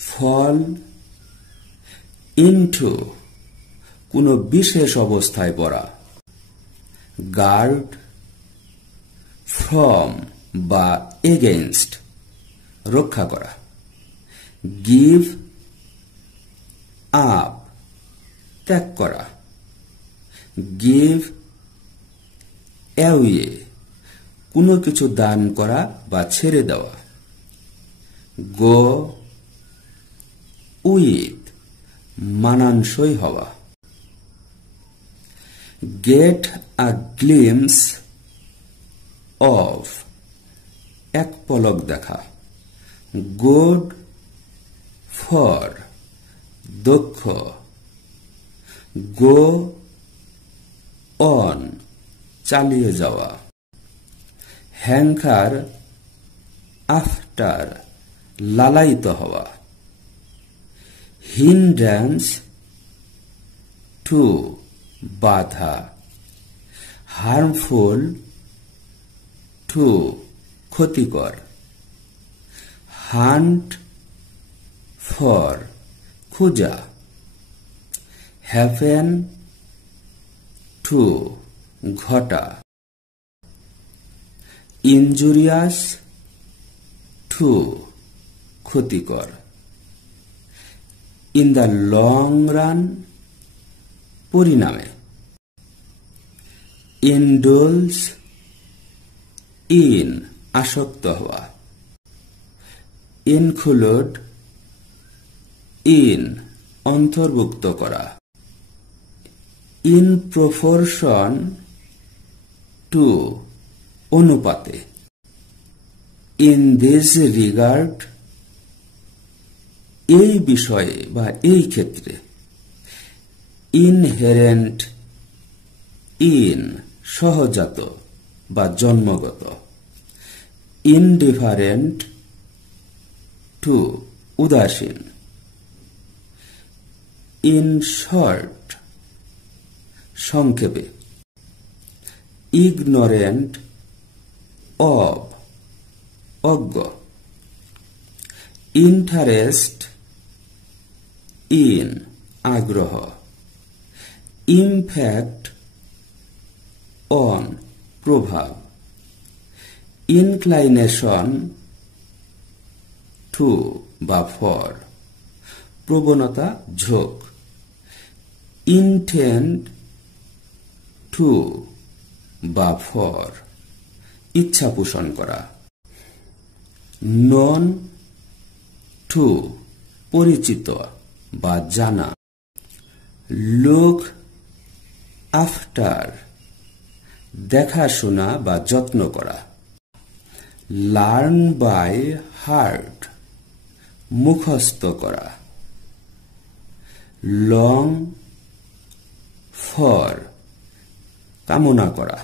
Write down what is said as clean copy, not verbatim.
ফল into কোনো বিশেষ অবস্থায় পড়া গার্ড ফ্রম বা এগেইনস্ট রক্ষা করা গিভ আপ ত্যাগ করা গিভ অ্যাওয়ে কোনো কিছু দান করা বা ছেড়ে দেওয়া গো উইথ মানানসই হওয়া গেট আ গ্লিমস অফ এক পলক দেখা গুড ফর দক্ষ গো অন চালিয়ে যাওয়া হ্যাঙ্কার আফটার লালায়িত হওয়া হিন্ড্রান্স টু বাধা হার্মফুল টু ক্ষতিকর হান্ট ফর খোঁজা হ্যাপেন টু ঘটা ইনজুরিয়াস টু ক্ষতিকর ইন দ্য লং রান পরিণামে ইনডোলস ইন আসক্ত হওয়া ইনক্লুড ইন অন্তর্ভুক্ত করা ইন প্রপোর্শন টু অনুপাতে ইন দিস রিগার্ড এই বিষয়ে বা এই ক্ষেত্রে ইনহেরেন্ট ইন সহজাত বা জন্মগত ইনডিফারেন্ট টু উদাসীন ইন শর্ট সংক্ষেপে ইগনোরেন্ট অব অজ্ঞ ইন্টারেস্ট ইন আগ্রহ ইমফ্যাক্ট অন প্রভাব ইনক্লাইনেশন টু বা ফর প্রবণতা ঝোঁক ইনটেন্ড টু বা ফর ইচ্ছা পোষণ করা নন টু পরিচিত বা জানা লুক আফটার দেখাশোনা বা যত্ন করা লার্ন বাই হার্ট মুখস্থ করা লং ফর কামনা করা